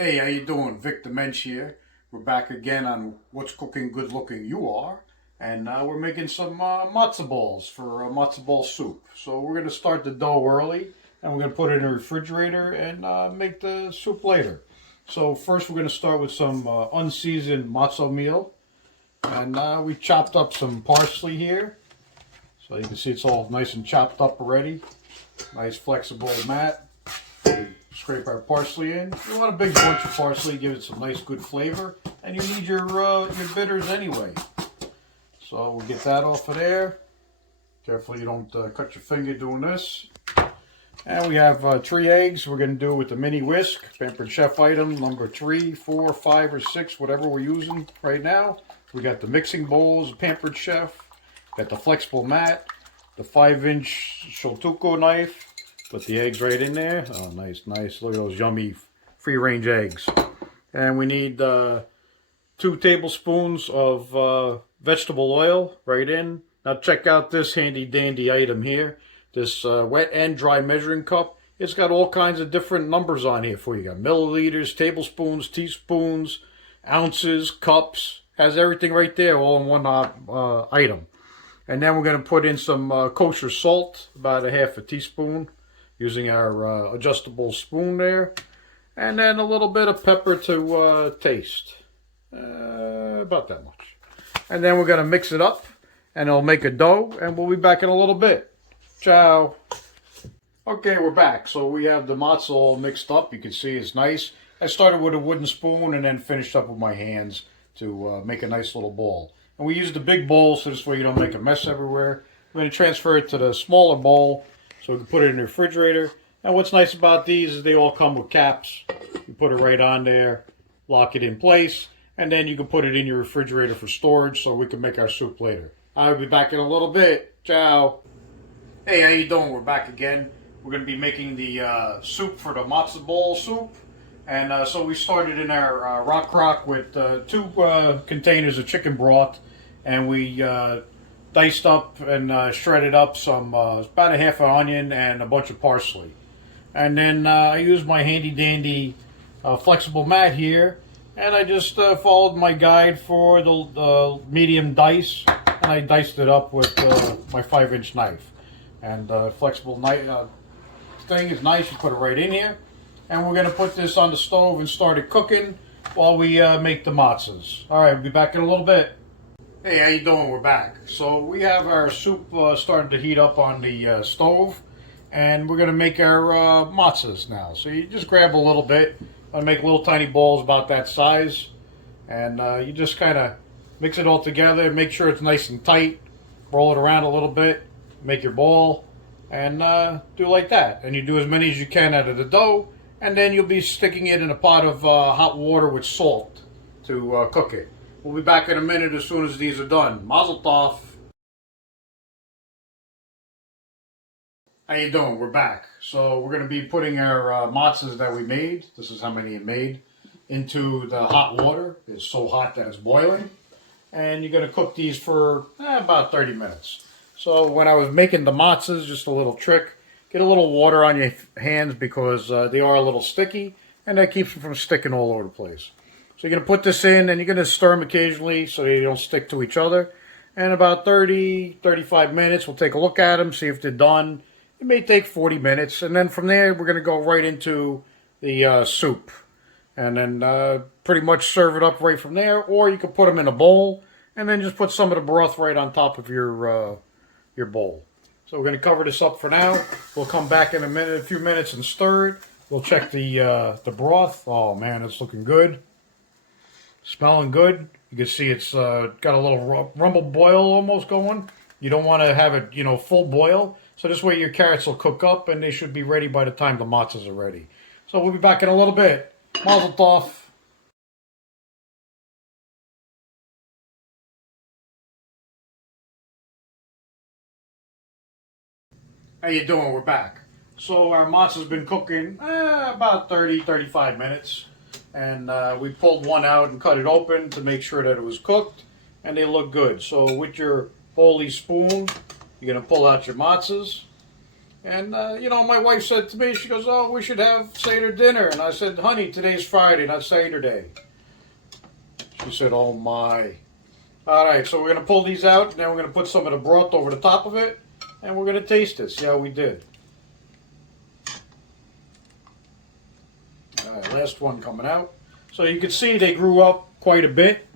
Hey, how you doing? Vic the Mensch here. We're back again on What's Cooking Good Looking You Are. And we're making some matzo balls for matzo ball soup. So we're going to start the dough early and we're going to put it in the refrigerator and make the soup later. So first we're going to start with some unseasoned matzo meal. And we chopped up some parsley here. So you can see it's all nice and chopped up already. Nice flexible mat. Scrape our parsley in. You want a big bunch of parsley, give it some nice good flavor, and you need your bitters anyway. So we'll get that off of there. Careful you don't cut your finger doing this. And we have 3 eggs. We're going to do it with the mini whisk, Pampered Chef item number 3, 4, 5, or 6, whatever we're using right now. We got the mixing bowls, Pampered Chef, got the flexible mat, the 5-inch santoku knife. Put the eggs right in there. Oh, nice, nice. Look at those yummy free-range eggs. And we need 2 tablespoons of vegetable oil right in. Now check out this handy-dandy item here. This wet and dry measuring cup. It's got all kinds of different numbers on here for you. You got milliliters, tablespoons, teaspoons, ounces, cups. Has everything right there all in one item. And then we're going to put in some kosher salt, about a half a teaspoon. Using our adjustable spoon there. And then a little bit of pepper to taste. About that much. And then we're going to mix it up. And it'll make a dough. And we'll be back in a little bit. Ciao. Okay, we're back. So we have the matzo all mixed up. You can see it's nice. I started with a wooden spoon and then finished up with my hands to make a nice little ball. And we use the big bowl so this way you don't make a mess everywhere. We're going to transfer it to the smaller bowl. So we can put it in the refrigerator. And what's nice about these is they all come with caps. You put it right on there, lock it in place, and then you can put it in your refrigerator for storage so we can make our soup later. I'll be back in a little bit. Ciao. Hey, how you doing? We're back again. We're going to be making the soup for the matzo ball soup. And so we started in our rockcrock with 2 containers of chicken broth. And we diced up and shredded up some about a half an onion and a bunch of parsley. And then I used my handy dandy flexible mat here, and I just followed my guide for the medium dice, and I diced it up with my 5-inch knife. And flexible knife thing is nice. You put it right in here, and we're going to put this on the stove and start it cooking while we make the matzos. All right, we'll be back in a little bit. Hey, how you doing? We're back. So we have our soup starting to heat up on the stove, and we're going to make our matzos now. So you just grab a little bit. I make little tiny balls about that size, and you just kind of mix it all together. Make sure it's nice and tight. Roll it around a little bit. Make your ball, and do like that. And you do as many as you can out of the dough, and then you'll be sticking it in a pot of hot water with salt to cook it. We'll be back in a minute as soon as these are done. Mazel tov. How you doing? We're back. So we're going to be putting our matzos that we made, this is how many it made, into the hot water. It's so hot that it's boiling. And you're going to cook these for about 30 minutes. So when I was making the matzos, just a little trick, get a little water on your hands because they are a little sticky, and that keeps them from sticking all over the place. So you're going to put this in, and you're going to stir them occasionally so they don't stick to each other. And about 30, 35 minutes, we'll take a look at them, see if they're done. It may take 40 minutes. And then from there, we're going to go right into the soup. And then pretty much serve it up right from there. Or you can put them in a bowl, and then just put some of the broth right on top of your bowl. So we're going to cover this up for now. We'll come back in a few minutes and stir it. We'll check the broth. Oh, man, it's looking good. Smelling good. You can see it's got a little rumble boil almost going. You don't want to have it, full boil. So this way your carrots will cook up and they should be ready by the time the matzos are ready. So we'll be back in a little bit. Mazel tov. How you doing? We're back. So our matzah's been cooking about 30, 35 minutes. And we pulled one out and cut it open to make sure that it was cooked. And they look good. So with your holy spoon, you're going to pull out your matzahs. And, you know, my wife said to me, she goes, oh, we should have Seder dinner. And I said, honey, today's Friday, not Seder day. She said, oh my. All right, so we're going to pull these out, and then we're going to put some of the broth over the top of it, and we're going to taste it, see how we did. All right, last one coming out. So you can see they grew up quite a bit.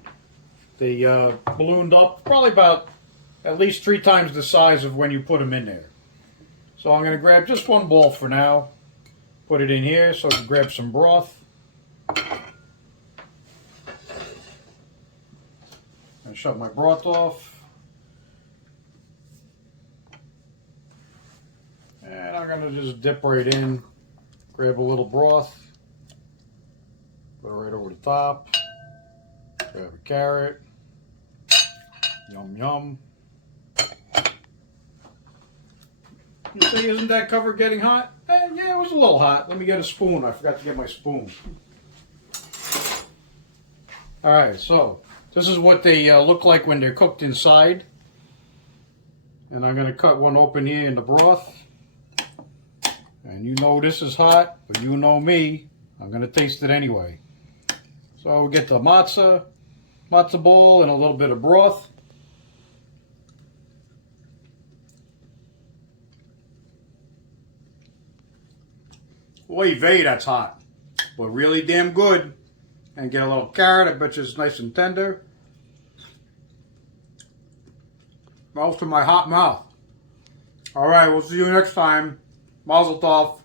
They ballooned up probably about at least 3 times the size of when you put them in there. So I'm going to grab just one ball for now, put it in here so I can grab some broth. And shut my broth off. And I'm going to just dip right in, grab a little broth, put it right over the top, grab a carrot, yum yum. You say, isn't that cover getting hot? Yeah, it was a little hot. Let me get a spoon. I forgot to get my spoon. Alright, so this is what they look like when they're cooked inside. And I'm going to cut one open here in the broth. And you know this is hot, but you know me. I'm going to taste it anyway. So we get the matzo ball and a little bit of broth. Oy vey, that's hot. But really damn good. And get a little carrot, I bet you it's nice and tender. Melt to my hot mouth. Alright, we'll see you next time. Mazel tov.